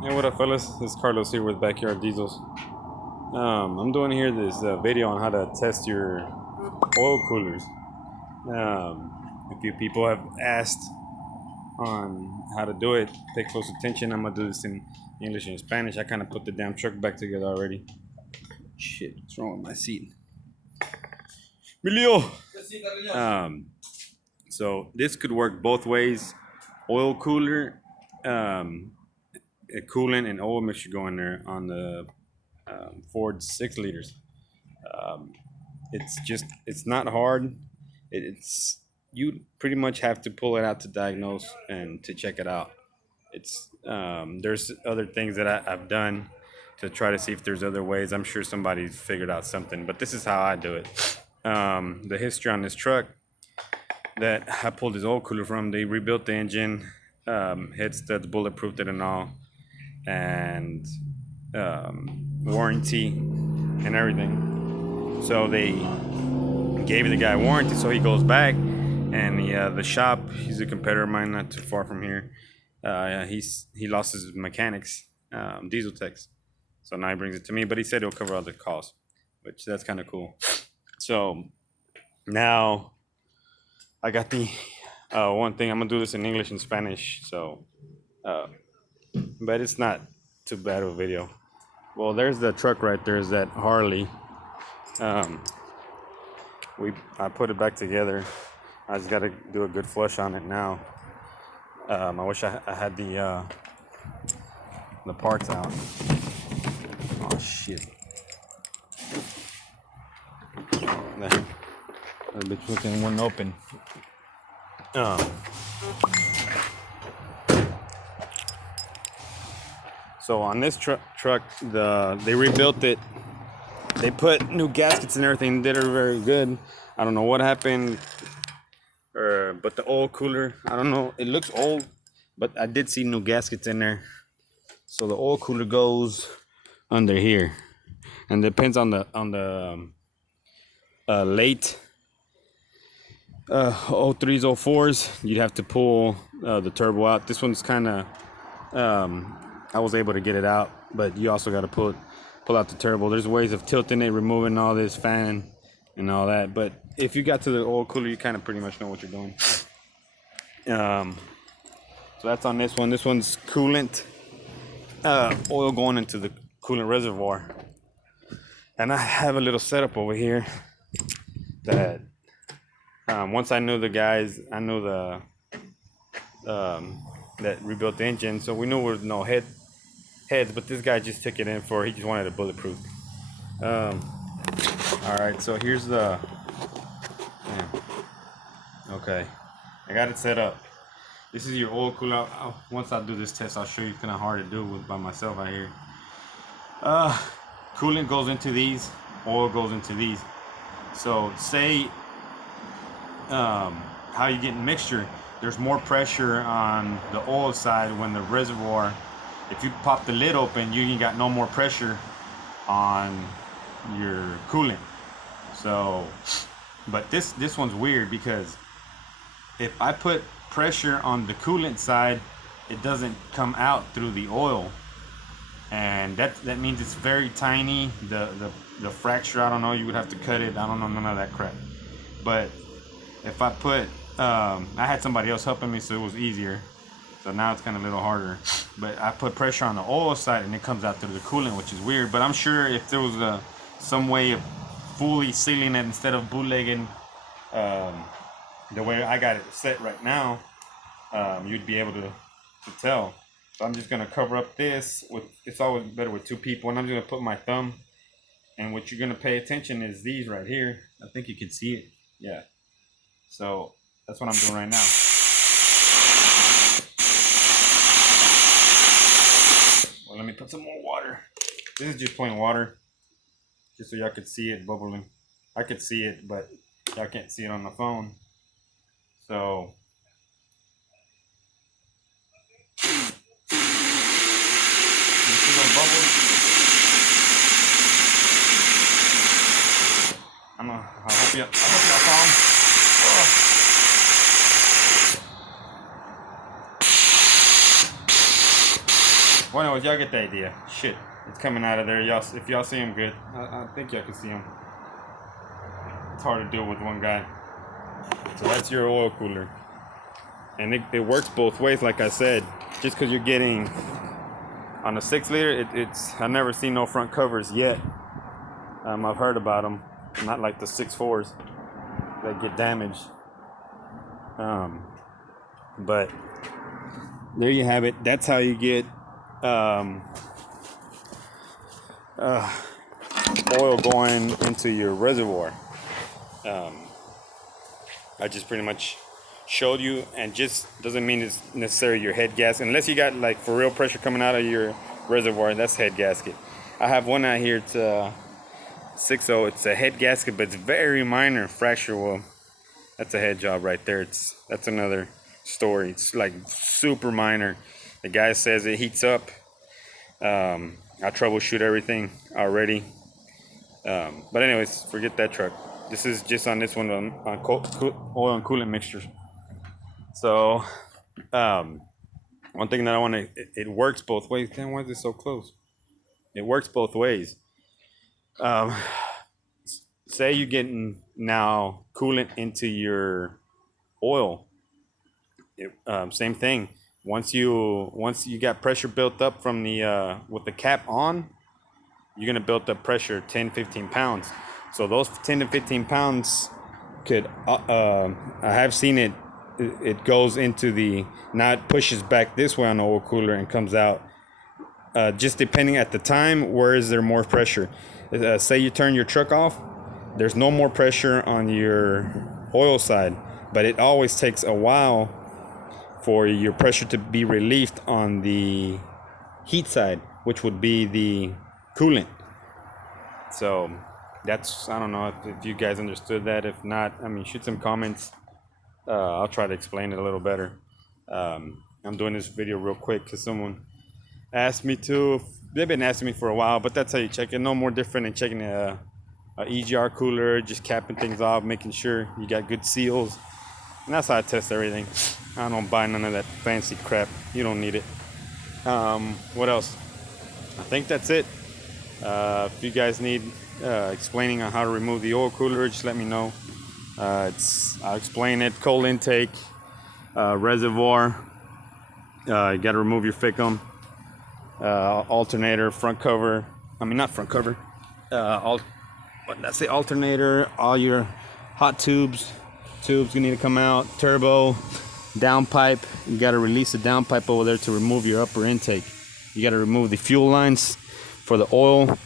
Hey, what up, fellas? This is Carlos here with Backyard Diesels. I'm doing here this video on how to test your oil coolers. A few people have asked on how to do it. Pay close attention. I'm gonna do this in English and Spanish. I kind of put the damn truck back together already. Shit, what's wrong with my seat? Emilio! So this could work both ways. Oil cooler. A coolant and oil mixture going there on the Ford 6 liters. It's not hard. It's you pretty much have to pull it out to diagnose and to check it out. It's there's other things that I've done to try to see if there's other ways. I'm sure somebody's figured out something, but this is how I do it. The history on this truck that I pulled this oil cooler from, they rebuilt the engine, head studs, bulletproofed it and all, and warranty and everything. So they gave the guy warranty, so he goes back and the shop, he's a competitor of mine not too far from here. He lost his mechanics, diesel techs, so now he brings it to me, but he said he'll cover all the costs, which that's kind of cool. So now I got the one thing. I'm gonna do this in English and Spanish, so but it's not too bad of a video. Well, there's the truck right there, is that Harley. I put it back together. I just got to do a good flush on it now. I wish I had the parts out. Oh shit! That bitch fucking wouldn't open. So on this truck, they rebuilt it. They put new gaskets and everything. Did it very good. I don't know what happened, but the oil cooler, I don't know. It looks old, but I did see new gaskets in there. So the oil cooler goes under here, and depends on the late 03s, 04s. You'd have to pull the turbo out. This one's kind of I was able to get it out, but you also got to pull out the turbo. There's ways of tilting it, removing all this fan and all that. But if you got to the oil cooler, you kind of pretty much know what you're doing. So that's on this one. This one's coolant, oil going into the coolant reservoir. And I have a little setup over here that once I knew the guys, I knew the that rebuilt the engine, so we knew there was no heads, but this guy just took it in for, he just wanted it bulletproof. All right, so here's the, okay, I got it set up. This is your oil cooler. Once I do this test, I'll show you. It's kind of hard to do by myself out here. Coolant goes into these, oil goes into these. So say how you get mixture, there's more pressure on the oil side when the reservoir, if you pop the lid open, you ain't got no more pressure on your coolant. So, but this one's weird, because if I put pressure on the coolant side, it doesn't come out through the oil, and that means it's very tiny. The fracture, I don't know, you would have to cut it. I don't know, none of that crap. But if I put I had somebody else helping me, so it was easier. So now it's kind of a little harder. But I put pressure on the oil side and it comes out through the coolant, which is weird. But I'm sure if there was some way of fully sealing it instead of bootlegging the way I got it set right now, you'd be able to tell. So I'm just gonna cover up this with, it's always better with two people, and I'm just gonna put my thumb, and what you're gonna pay attention is these right here. I think you can see it. Yeah. So that's what I'm doing right now. Well, let me put some more water. This is just plain water, just so y'all could see it bubbling. I could see it, but y'all can't see it on the phone. So you see those bubbles? I hope y'all saw them. Well, anyways, y'all get the idea. Shit, it's coming out of there. Y'all, if y'all see him good, I think y'all can see him. It's hard to do with one guy. So that's your oil cooler. And it works both ways, like I said. Just because you're getting on a 6 liter, it's I've never seen no front covers yet. I've heard about them, not like the 6.4s that get damaged. But there you have it. That's how you get oil going into your reservoir. I just pretty much showed you, and just doesn't mean it's necessarily your head gasket, unless you got like for real pressure coming out of your reservoir. That's head gasket. I have one out here. It's 6.0. It's a head gasket, but it's very minor fracture. Well, that's a head job right there. That's another story. It's like super minor. The guy says it heats up. I troubleshoot everything already. But anyways, forget that truck. This is just on this one on oil and coolant mixtures. So, one thing that I want to, it works both ways. Damn, why is this so close? It works both ways. Say you're getting now coolant into your oil. Same thing. Once you got pressure built up from the with the cap on, you're gonna build up pressure 10-15 pounds. So those 10 to 15 pounds could I have seen it goes into the, now it pushes back this way on the oil cooler and comes out, just depending at the time where is there more pressure. Say you turn your truck off, there's no more pressure on your oil side, but it always takes a while for your pressure to be relieved on the heat side, which would be the coolant. So that's, I don't know if you guys understood that. If not, I mean, shoot some comments. I'll try to explain it a little better. I'm doing this video real quick because someone asked me to. They've been asking me for a while, but that's how you check it. No more different than checking a EGR cooler, just capping things off, making sure you got good seals. And that's how I test everything. I don't buy none of that fancy crap. You don't need it. What else? I think that's it. If you guys need explaining on how to remove the oil cooler, just let me know. I'll explain it. Cold intake, reservoir. You got to remove your ficum, alternator, front cover. I mean, not front cover. Alternator. All your hot tubes you need to come out. Turbo, downpipe. You got to release the downpipe over there to remove your upper intake. You got to remove the fuel lines for the oil,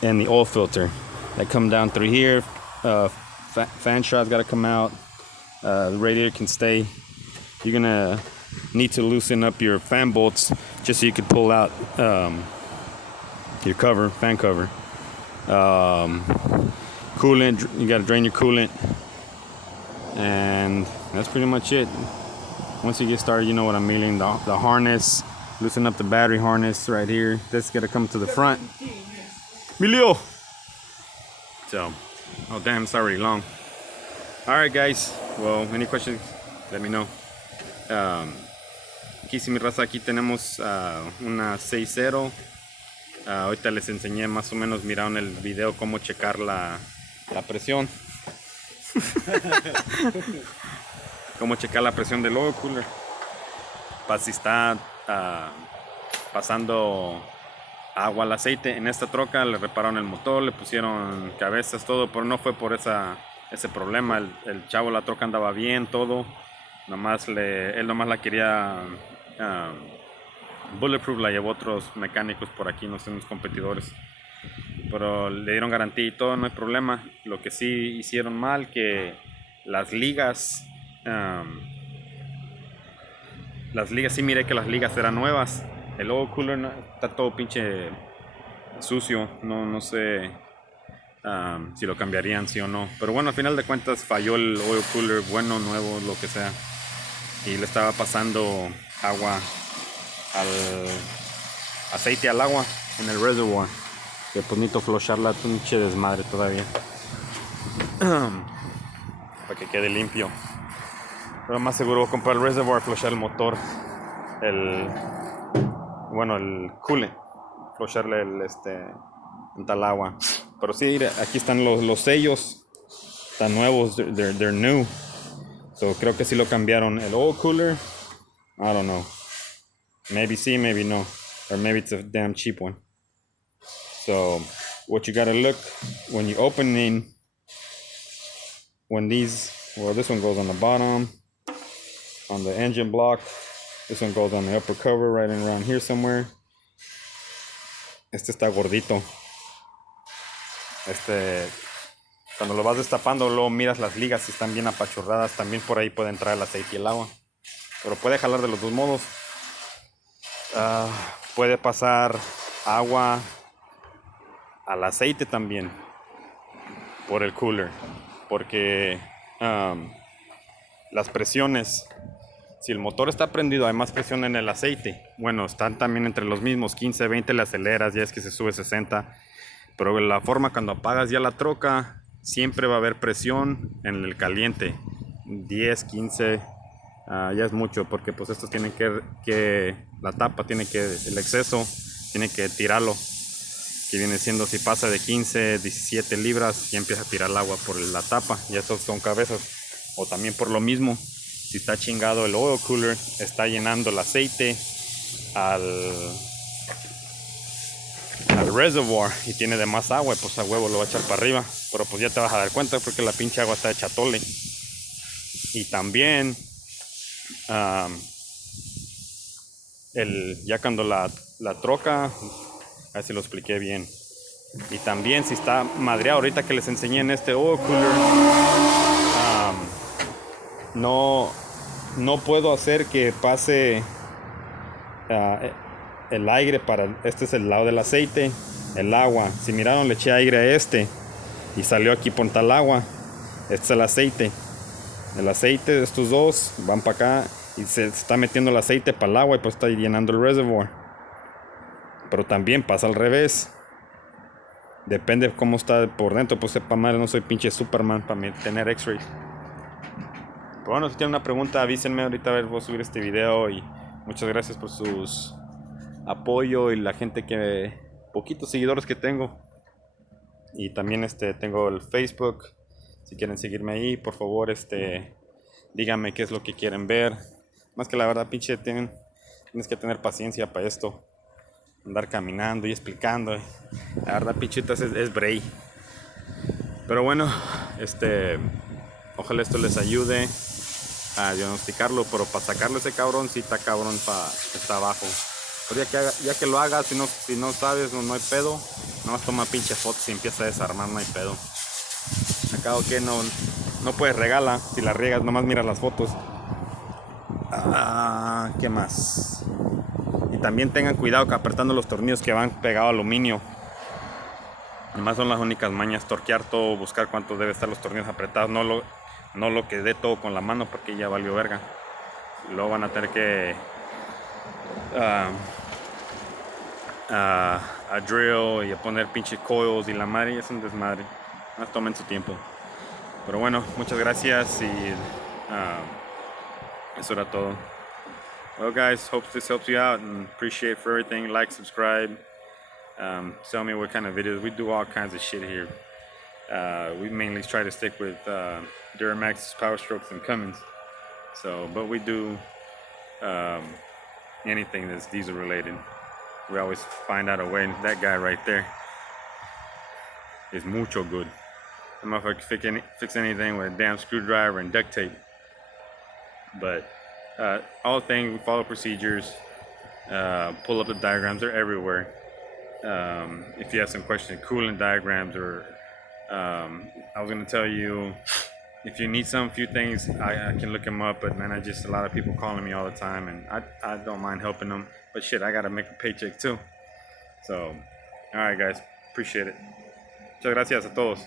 and the oil filter that come down through here. Fan shroud's got to come out. The radiator can stay. You're gonna need to loosen up your fan bolts just so you can pull out your cover, fan cover. Coolant, you got to drain your coolant, and that's pretty much it. Once you get started, you know what I'm meaning. The harness, loosen up the battery harness right here. That's got to come to the front. Emilio! So, oh damn, it's already long. Alright guys, well, any questions, let me know. Aquí si mi raza, aquí tenemos una 6.0. Ahorita les enseñé más o menos, miraron el video cómo checar la presión. Cómo checar la presión del oil cooler. Para si está pasando agua al aceite. En esta troca le repararon el motor, le pusieron cabezas, todo, pero no fue por ese problema. El chavo, la troca andaba bien, todo. Él nomás la quería bulletproof, la llevó otros mecánicos por aquí, no sé, unos competidores. Pero le dieron garantía y todo, no hay problema. Lo que sí hicieron mal, que las ligas, sí miré que las ligas eran nuevas. El oil cooler está todo pinche sucio, no sé si lo cambiarían sí o no. Pero bueno, al final de cuentas falló el oil cooler, bueno, nuevo, lo que sea. Y le estaba pasando agua aceite al agua en el reservoir. Que pues necesito flosharla, pinche desmadre todavía. Para que quede limpio. Pero más seguro voy a comprar el reservoir, floshar el motor. el coolant, flocharle en tal agua. Pero sí, mira, aquí están los sellos, están nuevos, they're new. So creo que sí lo cambiaron. El oil cooler, I don't know. Maybe sí, maybe no. Or maybe it's a damn cheap one. So what you gotta look when you opening, when this one goes on the bottom, on the engine block. This one goes on the upper cover, right around here somewhere. Este está gordito. Cuando lo vas destapando, luego miras las ligas si están bien apachurradas. También por ahí puede entrar el aceite y el agua. Pero puede jalar de los dos modos. Puede pasar agua al aceite también por el cooler. Porque las presiones, si el motor está prendido, hay más presión en el aceite. Bueno, están también entre los mismos. 15, 20 le aceleras, ya es que se sube 60. Pero la forma cuando apagas ya la troca, siempre va a haber presión en el caliente. 10, 15, ya es mucho, porque pues estos tienen que la tapa tiene que, el exceso, tiene que tirarlo. Que viene siendo, si pasa de 15, 17 libras, ya empieza a tirar el agua por la tapa. Y estos son cabezas. O también por lo mismo, si está chingado el oil cooler, está llenando el aceite al reservoir y tiene de más agua, y pues a huevo lo va a echar para arriba. Pero pues ya te vas a dar cuenta porque la pinche agua está hecha tole. Y también ya cuando la troca, a ver si lo expliqué bien. Y también si está madreado, ahorita que les enseñé en este oil cooler, no puedo hacer que pase el aire para, este es el lado del aceite, el agua. Si miraron, le eché aire a y salió aquí por tal agua. Este es el aceite. El aceite de estos dos van para acá y se está metiendo el aceite para el agua y pues está llenando el reservoir. Pero también pasa al revés. Depende de cómo está por dentro. Pues sepa madre, no soy pinche Superman para tener X-rays. Pero bueno, si tienen una pregunta, avísenme. Ahorita a ver, voy a subir este video. Y muchas gracias por sus apoyo y la gente poquitos seguidores que tengo. Y también tengo el Facebook. Si quieren seguirme ahí, por favor, díganme qué es lo que quieren ver. Más que la verdad, pinche, tienes que tener paciencia para esto. Andar caminando y explicando. La verdad, pinchitas, es brey. Pero bueno, ojalá esto les ayude a diagnosticarlo. Pero para sacarlo ese cabrón, sí está cabrón, está abajo. Pero ya que lo hagas, si no sabes, no hay pedo. Nomás toma pinche fotos y empieza a desarmar, no hay pedo. Acá que no puedes regalar. Si la riegas, nomás mira las fotos. ¿Qué más? Y también tengan cuidado que apretando los tornillos que van pegados al aluminio. Nomás son las únicas mañas. Torquear todo, buscar cuánto debe estar los tornillos apretados. No lo que dé todo con la mano porque ya valió verga. Luego van a tener que a drill y a poner pinches coils y la madre, es un desmadre. Más tomen su tiempo. Pero bueno, muchas gracias y eso era todo. Well guys, hope this helps you out and appreciate for everything. Like, subscribe, tell me what kind of videos. We do all kinds of shit here. We mainly try to stick with Duramax, Powerstrokes, and Cummins. But we do anything that's diesel related. We always find out a way. And that guy right there is mucho good. I'm not going to fix anything with a damn screwdriver and duct tape. But all things, we follow procedures, pull up the diagrams, they're everywhere. If you have some questions, coolant diagrams, or I was going to tell you, if you need few things, I can look them up, but man, a lot of people calling me all the time, and I don't mind helping them, but shit, I got to make a paycheck too. So, alright guys, appreciate it. Muchas gracias a todos.